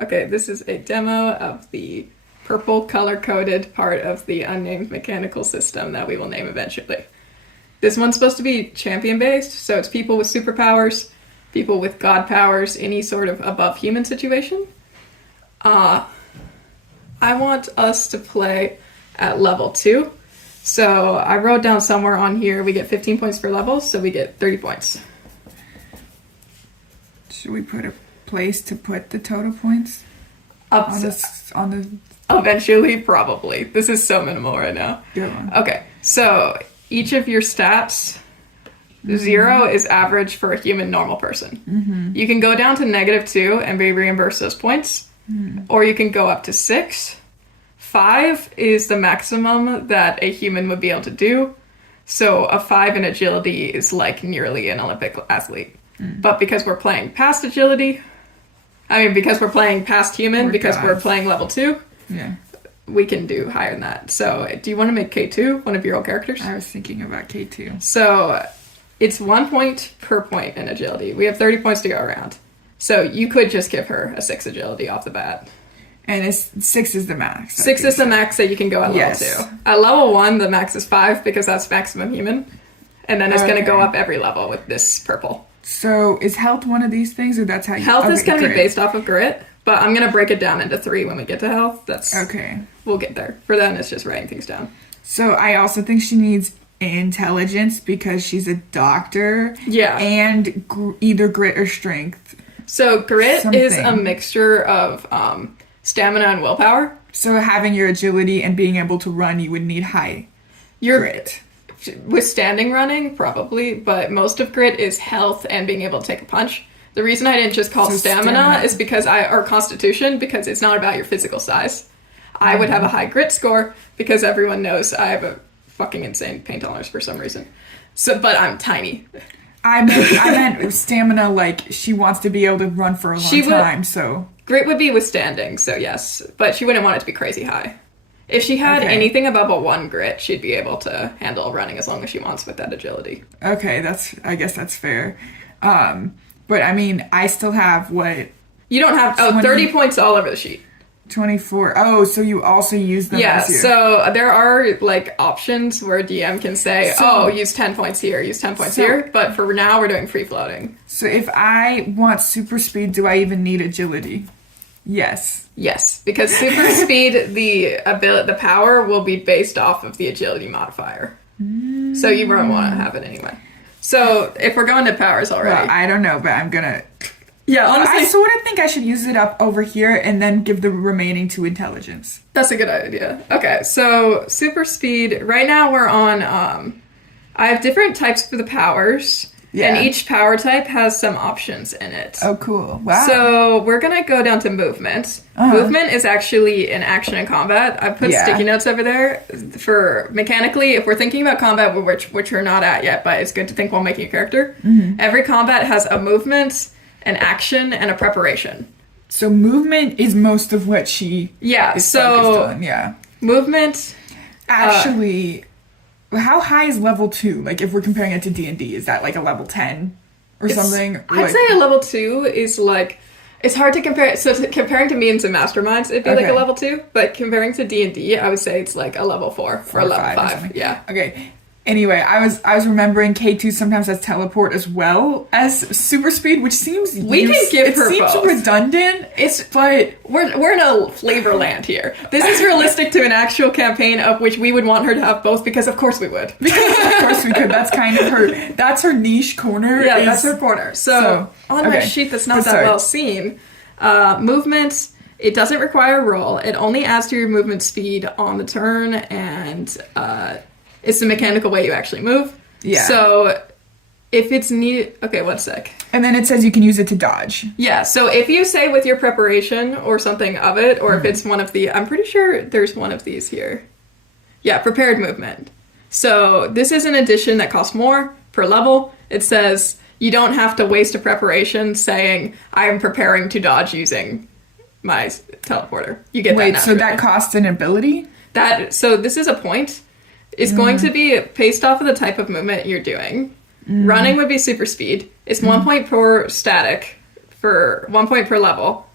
Okay, this is a demo of the purple color-coded part of the unnamed mechanical system that we will name eventually. This one's supposed to be champion-based, so it's people with superpowers, people with god powers, any sort of above-human situation. I want us to play at level 2. So I wrote down somewhere on here we get 15 points per level, so we get 30 points. Should we put a place to put the total points? On the... Eventually, probably. This is so minimal right now. Yeah. Okay, so each of your stats, 0 is average for a human normal person. You can go down to -2 and be reimbursed those points, or you can go up to 6. 5 is the maximum that a human would be able to do. So a 5 in agility is like nearly an Olympic athlete. But because we're playing past agility, because we're playing past human, we're playing level 2, we can do higher than that. So do you want to make K2 one of your old characters? I was thinking about K2. So it's 1 point per point in agility. We have 30 points to go around. So you could just give her a 6 agility off the bat. And 6 is the max. 6 is the max that you can go at level 2. At level 1, the max is 5 because that's maximum human. And then it's going to go up every level with this purple. So is health one of these things, or that's how you... Health is going to be based off of grit, but I'm going to break it down into 3 when we get to health. Okay. We'll get there. For then, it's just writing things down. So I also think she needs intelligence because she's a doctor. Yeah. And either grit or strength. So grit is a mixture of stamina and willpower. So having your agility and being able to run, you would need high grit. Withstanding running, probably, but most of grit is health and being able to take a punch. The reason I didn't just call stamina is because or constitution, because it's not about your physical size. I would have a high grit score because everyone knows I have a fucking insane pain tolerance for some reason. So, but I'm tiny. I meant stamina, like she wants to be able to run for a long time, so... Grit would be withstanding, so yes, but she wouldn't want it to be crazy high. If she had anything above a 1 grit, she'd be able to handle running as long as she wants with that agility. Okay, I guess that's fair. But I mean, I still have what? You don't have 30 points all over the sheet. 24. Oh, so you also use them as your... so there are like options where DM can say, use 10 points here, use 10 points here, but for now we're doing free floating. So if I want super speed, do I even need agility? Yes. Yes, because super speed, the power will be based off of the agility modifier. So you won't want to have it anyway. So if we're going to powers already. Well, I don't know, but I'm gonna... Yeah, honestly... I sort of think I should use it up over here and then give the remaining to intelligence. That's a good idea. Okay, so super speed. Right now we're on... I have different types for the powers. Yeah. And each power type has some options in it. Oh, cool. Wow. So we're going to go down to movement. Movement is actually an action in combat. I put sticky notes over there for mechanically, if we're thinking about combat, which we're not at yet, but it's good to think while making a character. Every combat has a movement, an action, and a preparation. So movement is most of what she is focused on. Yeah. Movement... Actually... how high is level 2? Like, if we're comparing it to D&D, is that like a level 10 or something? I'd say a level 2 is like... It's hard to compare... So comparing to memes and masterminds, it'd be like a level 2. But comparing to D&D, I would say it's like a level 4 or a level 5. Yeah. Okay. Anyway, I was remembering K2 sometimes has teleport as well as super speed, which seems we can give her seems both. Redundant. But we're in a flavor land here. This is realistic to an actual campaign of which we would want her to have both because of course we would. Because of course we could. That's kind of her. That's her niche corner. Yeah, that's her corner. So on my sheet that's not that well seen, movement. It doesn't require a roll. It only adds to your movement speed on the turn, and it's the mechanical way you actually move. Yeah. So if it's needed... Okay, 1 sec. And then it says you can use it to dodge. Yeah, so if you say with your preparation or something of it, or if it's one of the... I'm pretty sure there's one of these here. Yeah, prepared movement. So this is an addition that costs more per level. It says you don't have to waste a preparation saying, I'm preparing to dodge using my teleporter. You get that naturally. So that costs an ability? So this is a point. It's going to be based off of the type of movement you're doing. Running would be super speed. It's 1 point per static for 1 point per level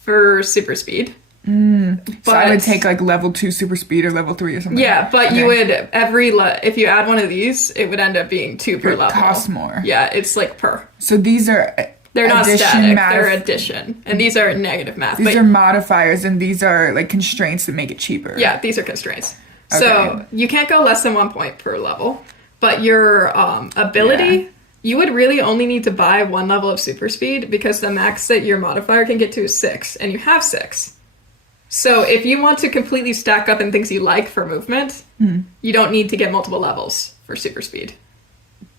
for super speed. So I would take like level 2 super speed or level 3 or something. Yeah, but you would if you add one of these, it would end up being 2 per level. It costs more. Yeah, it's like per. So these are they're not static. They're addition, and these are negative math. These are modifiers, and these are like constraints that make it cheaper. Yeah, these are constraints. Okay. So you can't go less than 1 point per level, but your ability, you would really only need to buy 1 level of super speed because the max that your modifier can get to is 6, and you have 6. So if you want to completely stack up in things you like for movement, you don't need to get multiple levels for super speed.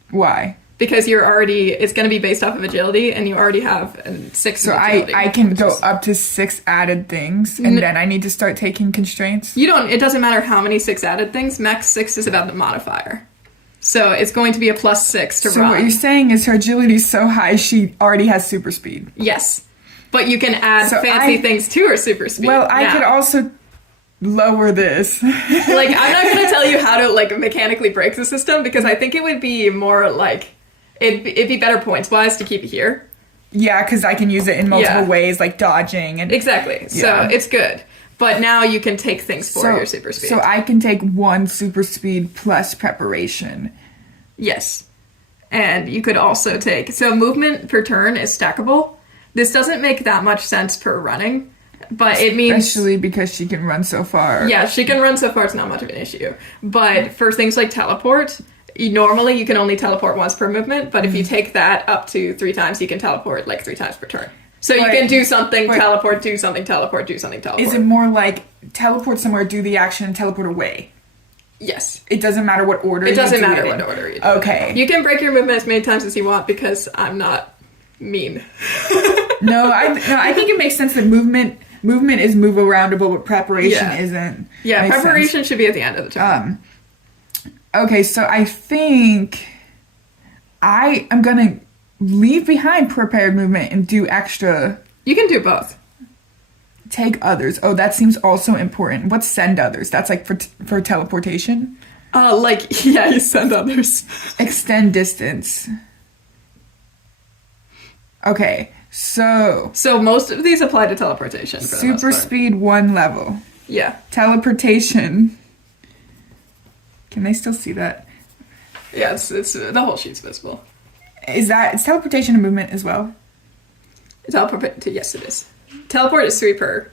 Why? Because it's going to be based off of agility, and you already have 6 So agility. I can go up to 6 added things, and then I need to start taking constraints? It doesn't matter how many 6 added things. Max 6 is about the modifier. So it's going to be a plus 6 to run. So what you're saying is her agility is so high, she already has super speed. Yes. But you can add fancy things to her super speed. Well, I could also lower this. Like, I'm not going to tell you how to, like, mechanically break the system, because I think it would be more, like, it'd be better points-wise to keep it here. Yeah, because I can use it in multiple ways, like dodging. And exactly. So it's good. But now you can take things for your super speed. So I can take 1 super speed plus preparation. Yes. And you could also take... So movement per turn is stackable. This doesn't make that much sense per running, but it means... Especially because she can run so far. Yeah, she can run so far, it's not much of an issue. But for things like teleport, normally you can only teleport once per movement, but if you take that up to 3 times, you can teleport like 3 times per turn. So you can do something, teleport, do something, teleport, do something, teleport. Is it more like teleport somewhere, do the action, and teleport away? Yes. It doesn't matter what order you do it in? It doesn't matter what order you do it in. Okay. You can break your movement as many times as you want because I'm not mean. No, I think it makes sense that movement is move aroundable, but preparation isn't. Yeah, preparation should be at the end of the turn. Okay, so I think I am gonna leave behind prepared movement and do extra. You can do both. Take others. Oh, that seems also important. What's send others? That's like for teleportation? You send others. Extend distance. Okay, so most of these apply to teleportation. For the most super part. speed 1 level. Yeah. Teleportation. Can they still see that? Yeah, it's the whole sheet's visible. Is teleportation a movement as well? Yes, it is. Teleport is 3 per.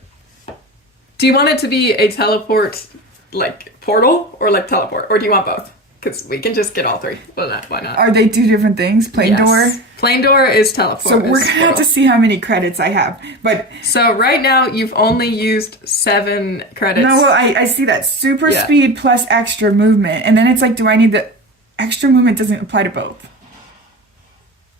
Do you want it to be a teleport, like, portal, or, like, teleport? Or do you want both? Because we can just get all 3. Why not? Are they 2 different things? Plane door? Plane door is teleport. So we're going to have to see how many credits I have. But so right now, you've only used 7 credits. No, well, I see that. Super speed plus extra movement. And then it's like, do I need the... Extra movement doesn't apply to both.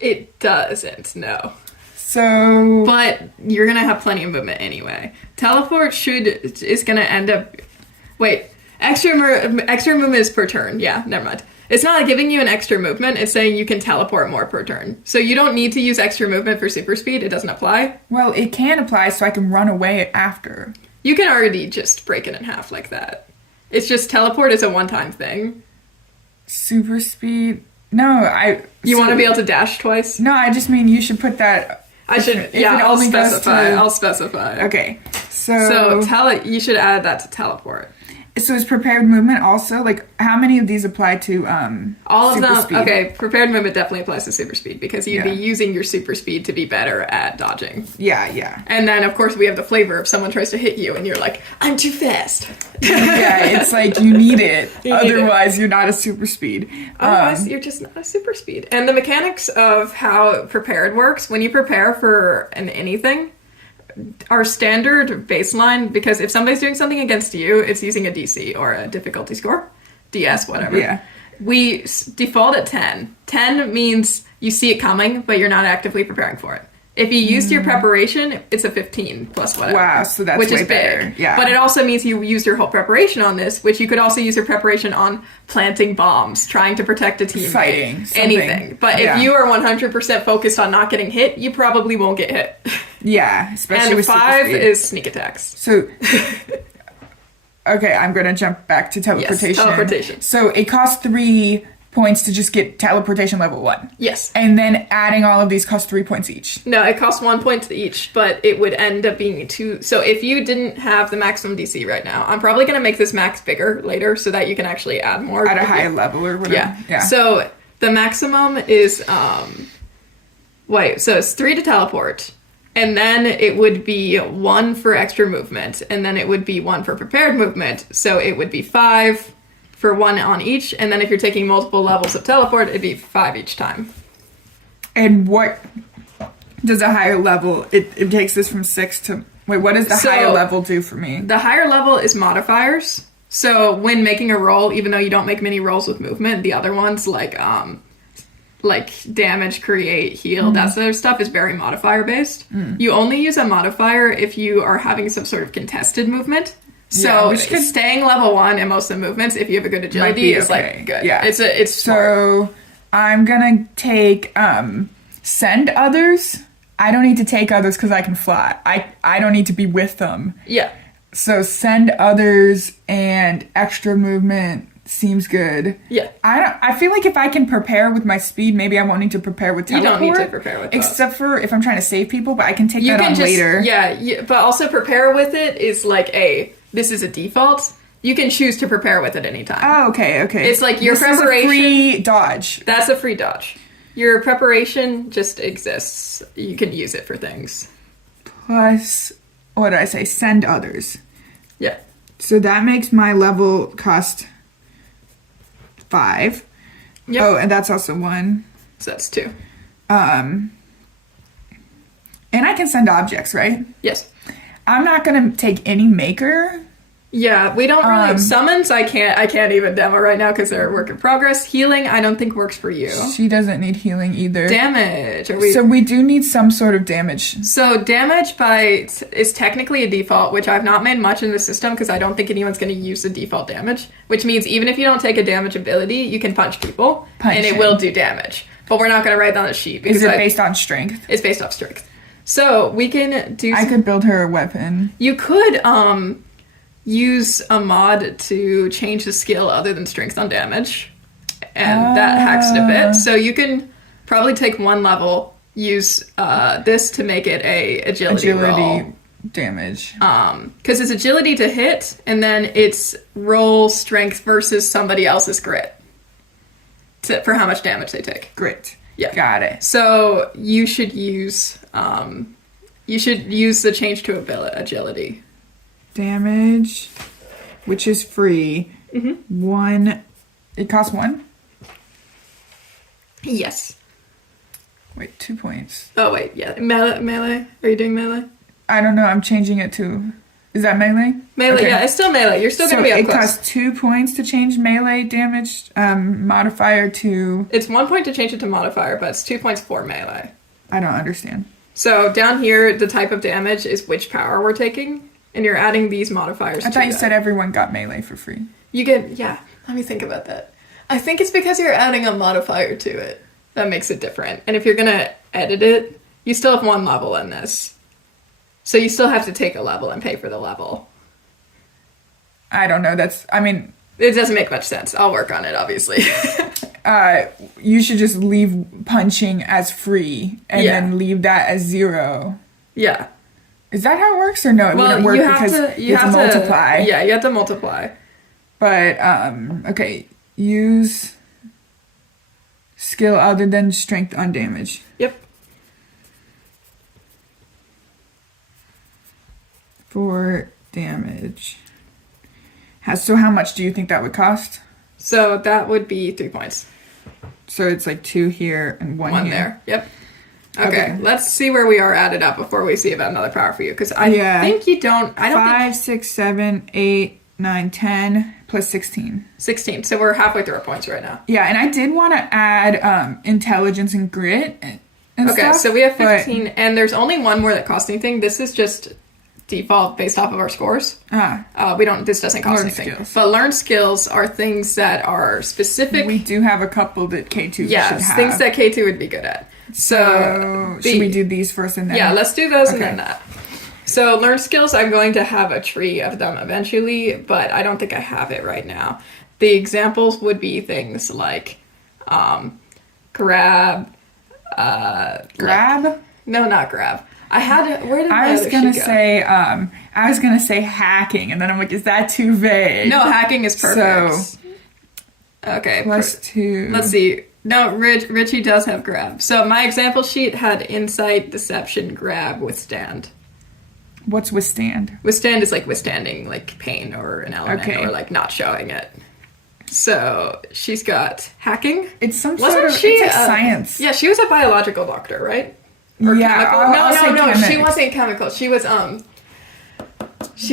It doesn't, no. So... But you're going to have plenty of movement anyway. Teleport is going to end up... Wait, extra movement is per turn. Yeah, never mind. It's not giving you an extra movement. It's saying you can teleport more per turn. So you don't need to use extra movement for super speed. It doesn't apply. Well, it can apply so I can run away after. You can already just break it in half like that. It's just teleport is a one-time thing. Super speed... No, You want to be able to dash twice? No, I just mean you should put that... I'll specify. I'll specify. Okay. So you should add that to teleport. So is prepared movement also, like, how many of these apply to all of super them? Speed? Okay, prepared movement definitely applies to super speed because you'd be using your super speed to be better at dodging. Yeah. And then, of course, we have the flavor if someone tries to hit you and you're like, I'm too fast. Yeah, it's like you need it. Otherwise, you're not a super speed. Otherwise, you're just not a super speed. And the mechanics of how prepared works, when you prepare for anything, our standard baseline, because if somebody's doing something against you, it's using a DC or a difficulty score, DS, whatever. Yeah. We default at 10. 10 means you see it coming, but you're not actively preparing for it. If you used your preparation, it's a 15 plus whatever. Wow, so that's which way is big. better. Yeah. But it also means you used your whole preparation on this, which you could also use your preparation on planting bombs, trying to protect a teammate, fighting, anything. But if you are 100% focused on not getting hit, you probably won't get hit. Yeah, especially and with 5 super speed. is sneak attacks. So, okay, I'm going to jump back to teleportation. Yes, teleportation. So it costs 3 points to just get teleportation level 1. Yes. And then adding all of these costs 3 points each. No, it costs 1 point to each, but it would end up being 2. So if you didn't have the maximum DC right now, I'm probably going to make this max bigger later so that you can actually add more. At a higher level or whatever. Yeah. So the maximum is, so it's 3 to teleport. And then it would be 1 for extra movement. And then it would be 1 for prepared movement. So it would be 5 for 1 on each. And then if you're taking multiple levels of teleport, it'd be 5 each time. And what does a higher level... It takes this from 6 to... Wait, what does the higher level do for me? The higher level is modifiers. So when making a roll, even though you don't make many rolls with movement, the other ones like damage, create, heal, that sort of stuff is very modifier based. You only use a modifier if you are having some sort of contested movement. So staying level 1 in most of the movements, if you have a good agility, is like good. Yeah, it's so I'm gonna take send others. I don't need to take others because I can fly. I don't need to be with them. Yeah. So send others and extra movement seems good. Yeah. I feel like if I can prepare with my speed, maybe I won't need to prepare with teleport. You don't need to prepare with those. Except for if I'm trying to save people, but I can take that on later. Yeah, but also prepare with it is like this is a default. You can choose to prepare with it anytime. Oh, okay. It's like your preparation. Is a free dodge. That's a free dodge. Your preparation just exists. You can use it for things. Plus, what did I say? Send others. Yeah. So that makes my level cost 5. Yep. Oh, and that's also 1. So that's 2. And I can send objects, right? Yes. I'm not gonna take any maker. Yeah, we don't really summons. I can't even demo right now because they're a work in progress. Healing, I don't think works for you. She doesn't need healing either. Damage. So we do need some sort of damage. So damage is technically a default, which I've not made much in the system because I don't think anyone's going to use the default damage. Which means even if you don't take a damage ability, you can punch people, and it will do damage. But we're not going to write that on the sheet. Is it based on strength? It's based off strength. So we can do. I could build her a weapon. You could use a mod to change the skill other than strength on damage, and that hacks it a bit. So you can probably take 1 level, use this to make it a agility roll. Damage. Because it's agility to hit, and then it's roll strength versus somebody else's grit for how much damage they take. Grit. Yeah. Got it. So you should use the change to agility. Damage, which is free. 1. It costs 1? Yes. Wait, 2 points. Oh, wait, yeah. Melee? Are you doing melee? I don't know. I'm changing it to... Is that melee? Melee, okay. Yeah. It's still melee. You're still going to be up close. So it costs 2 points to change melee damage modifier to... It's 1 point to change it to modifier, but it's 2 points for melee. I don't understand. So down here, the type of damage is which power we're taking. And you're adding these modifiers to I thought you said everyone got melee for free. You get, yeah. Let me think about that. I think it's because you're adding a modifier to it. That makes it different. And if you're going to edit it, you still have 1 level in this. So you still have to take a level and pay for the level. I don't know. It doesn't make much sense. I'll work on it, obviously. You should just leave punching as free and then leave that as 0. Yeah. Is that how it works, or no? It wouldn't work because you have to multiply. Yeah, you have to multiply. But okay, use skill other than strength on damage. Yep. For damage. So how much do you think that would cost? So that would be 3 points. So it's like 2 here and 1 here. There. Yep. Okay, let's see where we are added up before we see about another power for you. Because I think you don't... 5, 6, 7, 8, 9, 10, plus 16. 16. So we're halfway through our points right now. Yeah, and I did want to add intelligence and grit and stuff. So we have 15, and there's only 1 more that costs anything. This is just default based off of our scores. This doesn't cost anything. Skills. But learned skills are things that are specific. We do have a couple that K2 should have. Things that K2 would be good at. So should we do these first and then? Yeah, let's do those and then that. So learned skills, I'm going to have a tree of them eventually, but I don't think I have it right now. The examples would be things like grab. Grab? No, not grab. I had where did I was gonna say hacking, and then I'm like, is that too vague? No, hacking is perfect. So, okay, +2. Let's see. No, Richie does have grab. So my example sheet had insight, deception, grab, withstand. What's withstand? Withstand is like withstanding like pain or an element or like not showing it. So she's got hacking. It's some Wasn't sort of she, it's like science. Yeah, she was a biological doctor, right? Or yeah, chemical? I'll say No. chemic. She wasn't chemical. She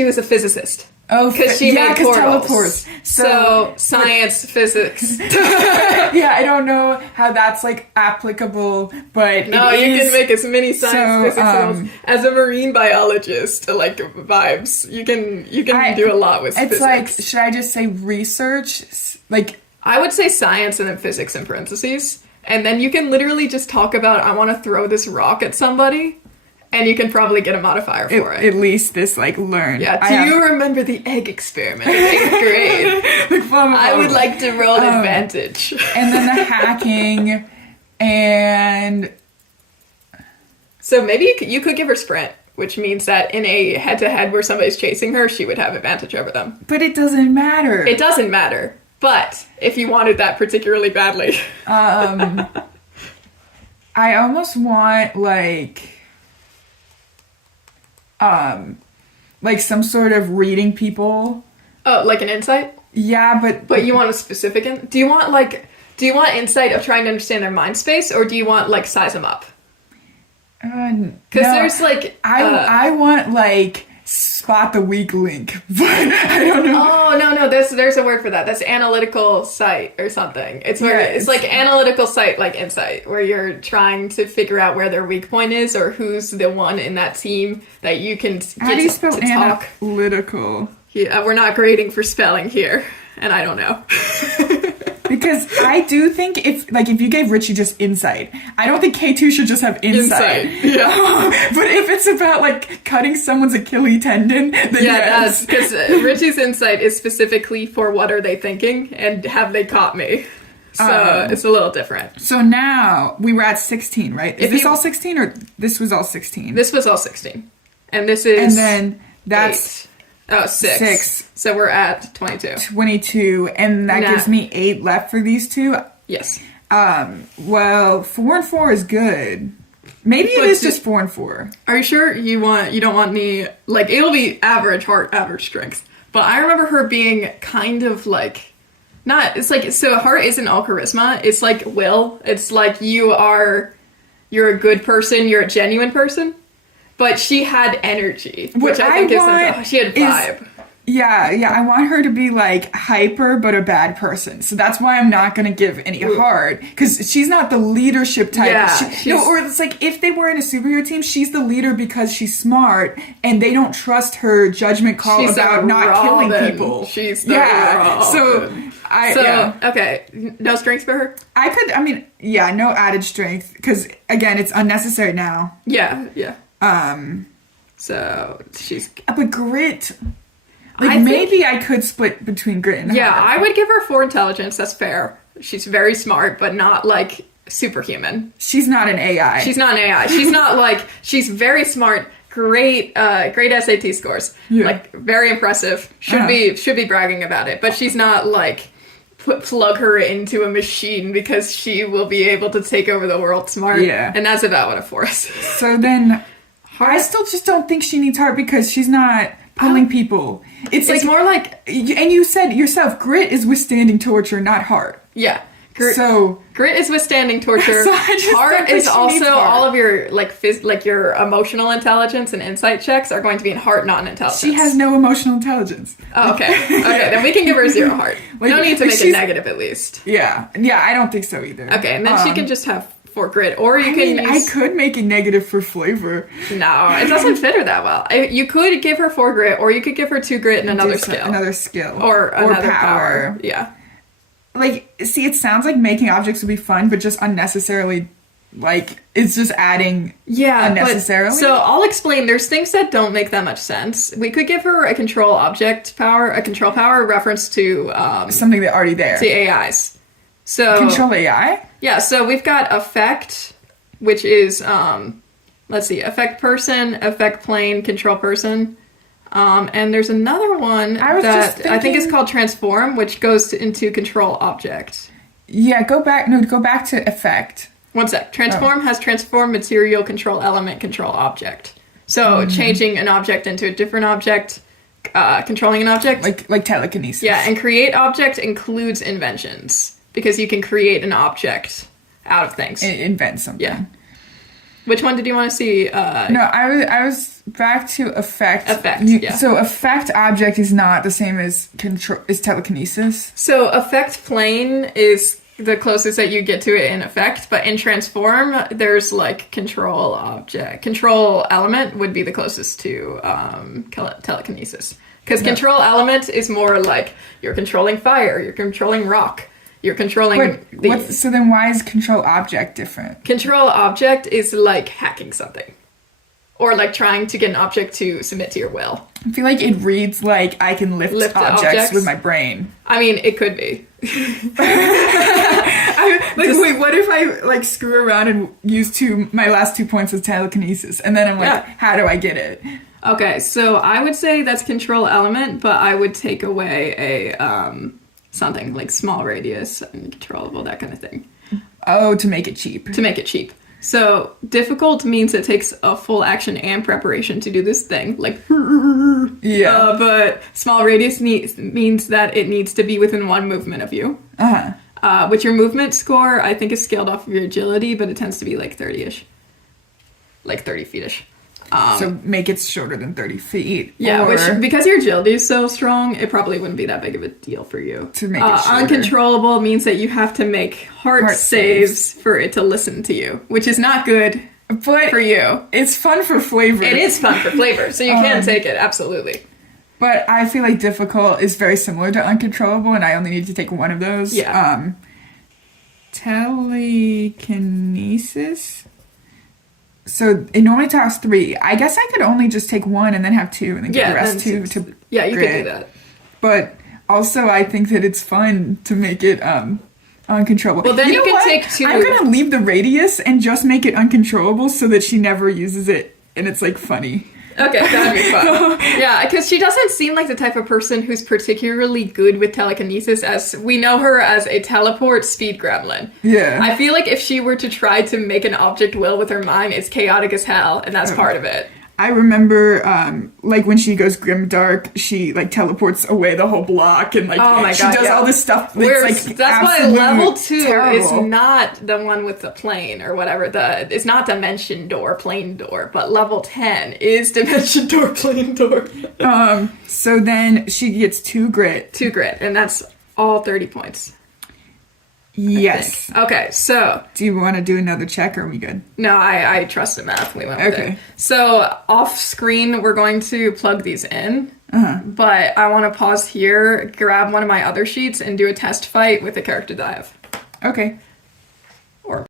was a physicist. Oh, because she made teleports. So science, physics. Yeah, I don't know how that's like applicable, but no, you can make as many science, physics roles. As a marine biologist, like vibes. You can do a lot with it's physics. Like, should I just say research? Like, I would say science and then physics in parentheses. And then you can literally just talk about, I want to throw this rock at somebody, and you can probably get a modifier for it. At least this, like, learn. Yeah, do you remember the egg experiment in 8th grade? I would like to roll advantage. And then the hacking, and... So maybe you could give her sprint, which means that in a head-to-head where somebody's chasing her, she would have advantage over them. But it doesn't matter. It doesn't matter. But if you wanted that particularly badly. I almost want, like some sort of reading people. Oh, like an insight? Yeah, but you want a specific do you want insight of trying to understand their mind space, or do you want like size them up? Because there's like I want like spot the weak link, but I don't know. Oh no, there's a word for that. That's analytical sight or something. It's where it's like analytical sight, like insight, where you're trying to figure out where their weak point is or who's the one in that team that you can How do you spell to talk. Analytical? Yeah, we're not grading for spelling here, and I don't know. Because I do think if you gave Richie just insight, I don't think K2 should just have insight. Yeah. But if it's about like cutting someone's Achilles tendon, then yes. Because Richie's insight is specifically for what are they thinking and have they caught me. So it's a little different. So now we were at 16, right? Is this all 16 or this was all 16? This was all 16. And this is... And then that's... 8. Oh, 6. 6. So we're at 22. 22. And that gives me 8 left for these two? Yes. Well, 4 and 4 is good. Maybe it is just 4 and 4. Are you sure you don't want any... Like, it'll be average heart, average strength. But I remember her being kind of like... Not... It's like... So heart isn't all charisma. It's like will. It's like you're a good person. You're a genuine person. But she had energy, which I think she had vibe. Yeah, I want her to be, like, hyper, but a bad person. So that's why I'm not going to give any heart. Because she's not the leadership type. Yeah, or it's like, if they were in a superhero team, she's the leader because she's smart, and they don't trust her judgment call about not killing people. She's the Robin. Okay, no strength for her? No added strength. Because, again, it's unnecessary now. Yeah. So, she's... But grit... maybe I could split between grit and heart. I would give her 4 intelligence. That's fair. She's very smart, but not, like, superhuman. She's not an AI. She's not an AI. She's not, like... She's very smart. Great SAT scores. Yeah. Like, very impressive. Should be bragging about it. But she's not, like... plug her into a machine because she will be able to take over the world smart. Yeah. And that's about what a force. So then... I still just don't think she needs heart because she's not pulling people. It's like more like... And you said yourself, grit is withstanding torture, not heart. Yeah. Grit is withstanding torture. So heart is also all of your your emotional intelligence and insight checks are going to be in heart, not in intelligence. She has no emotional intelligence. Oh, okay. Okay, then we can give her 0 heart. No need to make it negative at least. Yeah, I don't think so either. Okay, and then she can just have 4 grit, or you can use... I could make it negative for flavor. No, it doesn't fit her that well. You could give her 4 grit, or you could give her 2 grit and another skill. Or another power. Yeah. Like, see, it sounds like making objects would be fun, but just unnecessarily, like, it's just adding unnecessarily. So I'll explain. There's things that don't make that much sense. We could give her a control power, reference to... something that's already there. To AIs. So Control AI? yeah, so we've got effect, which is let's see, effect person, effect plane, control person. And there's another one that I think is called transform, which goes into control object. Yeah, go back to effect. One sec. Transform has transform material, control element, control object. So changing an object into a different object, controlling an object. Like telekinesis. Yeah, and create object includes inventions because you can create an object out of things. Invent something. Yeah. Which one did you want to see? No, I was back to effect. Effect, yeah. So effect object is not the same as telekinesis. So effect plane is the closest that you get to it in effect, but in transform, there's like control object. Control element would be the closest to telekinesis. Because control element is more like you're controlling fire, you're controlling rock. You're controlling so then why is control object different? Control object is like hacking something. Or like trying to get an object to submit to your will. I feel like it reads like I can lift objects with my brain. I mean, it could be. Wait, what if I like screw around and use my last 2 points of telekinesis? And then I'm like, how do I get it? Okay, so I would say that's control element, but I would take away a... something like small radius, uncontrollable, that kind of thing. Oh, to make it cheap. To make it cheap. So difficult means it takes a full action and preparation to do this thing. Like, yeah. But small radius means that it needs to be within one movement of you. Which your movement score, I think, is scaled off of your agility, but it tends to be like 30-ish. Like 30 feet-ish. So make it shorter than 30 feet. Yeah, which, because your agility is so strong, it probably wouldn't be that big of a deal for you. To make it shorter. Uncontrollable means that you have to make heart saves for it to listen to you, which is not good for you. It's fun for flavor. It is fun for flavor, so you can take it, absolutely. But I feel like difficult is very similar to uncontrollable, and I only need to take one of those. Yeah. Telekinesis... So it normally costs 3. I guess I could only just take 1 and then have 2 and then get the rest 2 to yeah, you grit. could do that. But also I think that it's fun to make it uncontrollable. Well, then you can take 2. I'm gonna leave the radius and just make it uncontrollable so that she never uses it and it's like funny. Okay, that'd be fun. Yeah, because she doesn't seem like the type of person who's particularly good with telekinesis, as we know her as a teleport speed gremlin. Yeah. I feel like if she were to try to make an object will with her mind, it's chaotic as hell, and that's part of it. I remember, like, when she goes grimdark, she, like, teleports away the whole block, and, like, oh my she God, does all this stuff that's, like, that's why level 2 terrible. is not the one with the plane, or whatever, it's not dimension door, plane door, but level 10 is dimension door, plane door. So then she gets 2 grit. 2 grit, and that's all 30 points. Yes. Okay, so... Do you want to do another check, or are we good? No, I trust the math. We went with it. So, off screen, we're going to plug these in. But I want to pause here, grab one of my other sheets, and do a test fight with the character that I have. Okay. Or